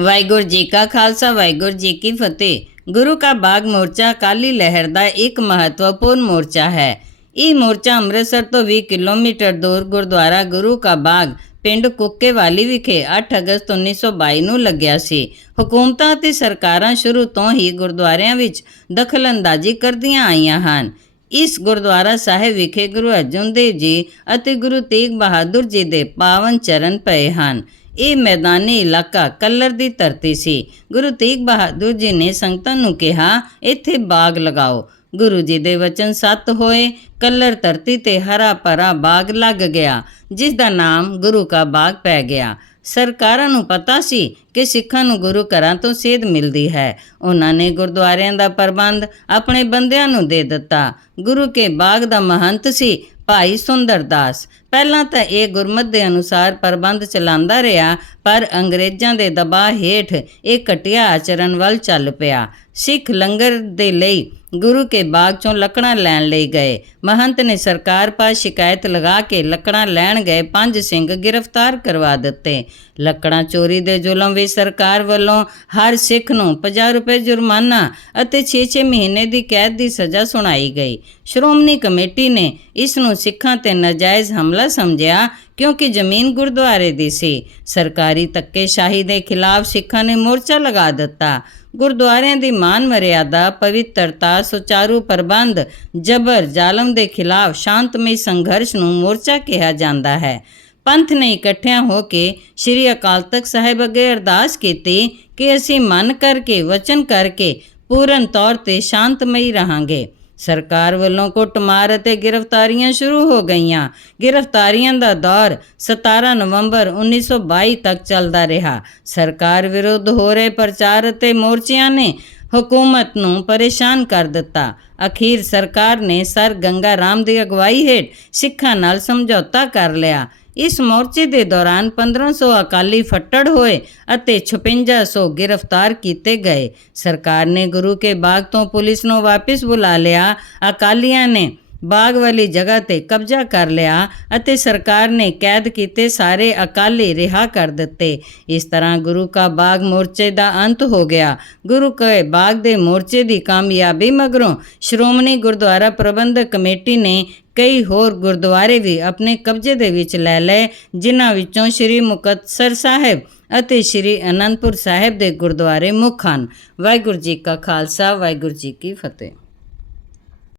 ਵਾਹਿਗੁਰੂ ਜੀ ਕਾ ਖਾਲਸਾ, ਵਾਹਿਗੁਰੂ ਜੀ ਕੀ ਫਤਿਹ। ਗੁਰੂ ਕਾ ਬਾਗ ਮੋਰਚਾ, ਅਕਾਲੀ ਲਹਿਰ ਦਾ ਇੱਕ ਮਹੱਤਵਪੂਰਨ ਮੋਰਚਾ ਹੈ। ਇਹ ਮੋਰਚਾ ਅੰਮ੍ਰਿਤਸਰ ਤੋਂ 20 ਕਿਲੋਮੀਟਰ ਦੂਰ ਗੁਰਦੁਆਰਾ ਗੁਰੂ ਕਾ ਬਾਗ, ਪਿੰਡ ਕੁੱਕੇਵਾਲੀ ਵਿਖੇ 8 ਅਗਸਤ 1922 ਨੂੰ ਲੱਗਿਆ ਸੀ। ਹਕੂਮਤਾਂ ਅਤੇ ਸਰਕਾਰਾਂ ਸ਼ੁਰੂ ਤੋਂ ਹੀ ਗੁਰਦੁਆਰਿਆਂ ਵਿੱਚ ਦਖਲਅੰਦਾਜ਼ੀ ਕਰਦੀਆਂ ਆਈਆਂ ਹਨ। ਇਸ ਗੁਰਦੁਆਰਾ ਸਾਹਿਬ ਵਿਖੇ ਗੁਰੂ ਅਰਜਨ ਦੇਵ ਜੀ ਅਤੇ ਗੁਰੂ ਤੇਗ ਬਹਾਦਰ ਜੀ ਦੇ ਪਾਵਨ ਚਰਨ ਪਏ ਹਨ। ਇਹ ਮੈਦਾਨੀ ਇਲਾਕਾ ਕੱਲਰ ਦੀ ਧਰਤੀ ਸੀ। ਗੁਰੂ ਤੇਗ ਬਹਾਦਰ ਜੀ ਨੇ ਸੰਗਤਾਂ ਨੂੰ ਕਿਹਾ, ਇੱਥੇ ਬਾਗ ਲਗਾਓ। ਗੁਰੂ ਜੀ ਦੇ ਵਚਨ ਸੱਤ ਹੋਏ। ਕੱਲਰ ਧਰਤੀ ਤੇ ਹਰਾ ਭਰਾ ਬਾਗ ਲੱਗ ਗਿਆ, ਜਿਸ ਦਾ ਨਾਮ ਗੁਰੂ ਕਾ ਬਾਗ ਪੈ ਗਿਆ। ਸਰਕਾਰਾਂ ਨੂੰ ਪਤਾ ਸੀ ਕਿ ਸਿੱਖਾਂ ਨੂੰ ਗੁਰੂ ਘਰਾਂ ਤੋਂ ਸੇਧ ਮਿਲਦੀ ਹੈ। ਉਹਨਾਂ ਨੇ ਗੁਰਦੁਆਰਿਆਂ ਦਾ ਪ੍ਰਬੰਧ ਆਪਣੇ ਬੰਦਿਆਂ ਨੂੰ ਦੇ ਦਿੱਤਾ। ਗੁਰੂ ਕੇ ਬਾਗ ਦਾ ਮਹੰਤ ਸੀ ਭਾਈ ਸੁੰਦਰਦਾਸ ਪਹਿਲਾਂ ਤਾਂ ਇਹ ਗੁਰਮਤ ਦੇ ਅਨੁਸਾਰ ਪ੍ਰਬੰਧ ਚਲਾਉਂਦਾ ਰਿਹਾ, ਪਰ ਅੰਗਰੇਜ਼ਾਂ ਦੇ ਦਬਾਅ ਹੇਠ ਇਹ ਘਟੀਆ ਆਚਰਣ ਵੱਲ ਚੱਲ ਪਿਆ। ਸਿੱਖ ਲੰਗਰ ਦੇ ਲਈ ਗੁਰੂ ਕੇ ਬਾਗ ਚੋਂ ਲੱਕੜਾਂ ਲੈਣ ਲਈ ਗਏ। ਮਹੰਤ ਨੇ ਸਰਕਾਰ ਪਾਸ ਸ਼ਿਕਾਇਤ ਲਗਾ ਕੇ ਲੱਕੜਾਂ ਲੈਣ ਗਏ, ਪੰਜ ਸਿੰਘ ਗ੍ਰਿਫਤਾਰ ਕਰਵਾ ਦਿੱਤੇ। ਲੱਕੜਾਂ ਚੋਰੀ ਦੇ ਜ਼ੁਲਮ ਵਿੱਚ ਸਰਕਾਰ ਵੱਲੋਂ ਹਰ ਸਿੱਖ ਨੂੰ 50 ਰੁਪਏ ਜੁਰਮਾਨਾ ਅਤੇ 6-6 ਮਹੀਨੇ ਦੀ ਕੈਦ ਦੀ ਸਜ਼ਾ ਸੁਣਾਈ ਗਈ। ਸ਼੍ਰੋਮਣੀ ਕਮੇਟੀ ਨੇ ਇਸ ਨੂੰ ਸਿੱਖਾਂ ਤੇ ਨਾਜਾਇਜ਼ ਹਮਲਾ ਸਮਝਿਆ ਕਿਉਂਕਿ ਜ਼ਮੀਨ ਗੁਰਦੁਆਰੇ ਦੀ ਸੀ। ਸਰਕਾਰੀ ਧੱਕੇਸ਼ਾਹੀ ਦੇ ਖਿਲਾਫ ਸਿੱਖਾਂ ਨੇ ਮੋਰਚਾ ਲਗਾ ਦਿੱਤਾ। ਗੁਰਦੁਆਰਿਆਂ ਦੀ ਮਾਨ ਮਰਿਆਦਾ, ਪਵਿੱਤਰਤਾ, ਸੁਚਾਰੂ ਪ੍ਰਬੰਧ, ਜਬਰ, ਜ਼ਾਲਮ ਦੇ ਖਿਲਾਫ ਸ਼ਾਂਤਮਈ ਸੰਘਰਸ਼ ਨੂੰ ਮੋਰਚਾ ਕਿਹਾ ਜਾਂਦਾ ਹੈ। ਪੰਥ ਨੇ ਇਕੱਠਿਆਂ ਹੋ ਕੇ ਸ੍ਰੀ ਅਕਾਲ ਤਖਤ ਸਾਹਿਬ ਅੱਗੇ ਅਰਦਾਸ ਕੀਤੀ ਕਿ ਅਸੀਂ ਮਨ ਕਰਕੇ, ਵਚਨ ਕਰਕੇ ਪੂਰਨ ਤੌਰ ਤੇ ਸ਼ਾਂਤਮਈ ਰਹਾਂਗੇ। ਸਰਕਾਰ ਵੱਲੋਂ ਕੁੱਟਮਾਰ ਅਤੇ ਗ੍ਰਿਫਤਾਰੀਆਂ ਸ਼ੁਰੂ ਹੋ ਗਈਆਂ। ਗ੍ਰਿਫਤਾਰੀਆਂ ਦਾ ਦੌਰ 17 ਨਵੰਬਰ 1922 ਤੱਕ ਚੱਲਦਾ ਰਿਹਾ। ਸਰਕਾਰ ਵਿਰੁੱਧ ਹੋ ਰਹੇ ਪ੍ਰਚਾਰ ਅਤੇ ਮੋਰਚਿਆਂ ਨੇ ਹਕੂਮਤ ਨੂੰ ਪਰੇਸ਼ਾਨ ਕਰ ਦਿੱਤਾ। ਅਖੀਰ ਸਰਕਾਰ ਨੇ ਸਰ ਗੰਗਾ ਰਾਮ ਦੀ ਅਗਵਾਈ ਹੇਠ ਸਿੱਖਾਂ ਨਾਲ ਸਮਝੌਤਾ ਕਰ ਲਿਆ। ਇਸ ਮੋਰਚੇ ਦੇ ਦੌਰਾਨ 1500 ਅਕਾਲੀ ਫੱਟੜ ਹੋਏ ਅਤੇ 5600 ਗ੍ਰਿਫਤਾਰ ਕੀਤੇ ਗਏ। ਸਰਕਾਰ ਨੇ ਗੁਰੂ ਕੇ ਬਾਗ ਤੋਂ ਪੁਲਿਸ ਨੂੰ ਵਾਪਸ ਬੁਲਾ ਲਿਆ। ਅਕਾਲੀਆਂ ਨੇ ਬਾਗ ਵਾਲੀ ਜਗ੍ਹਾ ਤੇ ਕਬਜ਼ਾ ਕਰ ਲਿਆ ਅਤੇ ਸਰਕਾਰ ਨੇ ਕੈਦ ਕੀਤੇ ਸਾਰੇ ਅਕਾਲੀ ਰਿਹਾ ਕਰ ਦਿੱਤੇ। ਇਸ ਤਰ੍ਹਾਂ ਗੁਰੂ ਕਾ ਬਾਗ ਮੋਰਚੇ ਦਾ ਅੰਤ ਹੋ ਗਿਆ। ਗੁਰੂ ਕੇ ਬਾਗ ਦੇ ਮੋਰਚੇ ਦੀ ਕਾਮਯਾਬੀ ਮਗਰੋਂ ਸ਼੍ਰੋਮਣੀ ਗੁਰਦੁਆਰਾ ਪ੍ਰਬੰਧਕ ਕਮੇਟੀ ਨੇ ਕਈ ਹੋਰ ਗੁਰਦੁਆਰੇ ਵੀ ਆਪਣੇ ਕਬਜ਼ੇ ਦੇ ਵਿੱਚ ਲੈ ਲਏ, ਜਿਨ੍ਹਾਂ ਵਿੱਚੋਂ ਸ੍ਰੀ ਮੁਕਤਸਰ ਸਾਹਿਬ ਅਤੇ ਸ੍ਰੀ ਅਨੰਦਪੁਰ ਸਾਹਿਬ ਦੇ ਗੁਰਦੁਆਰੇ ਮੁੱਖ ਹਨ। ਵਾਹਿਗੁਰੂ ਜੀ ਕਾ ਖਾਲਸਾ, ਵਾਹਿਗੁਰੂ ਜੀ ਕੀ ਫਤਿਹ।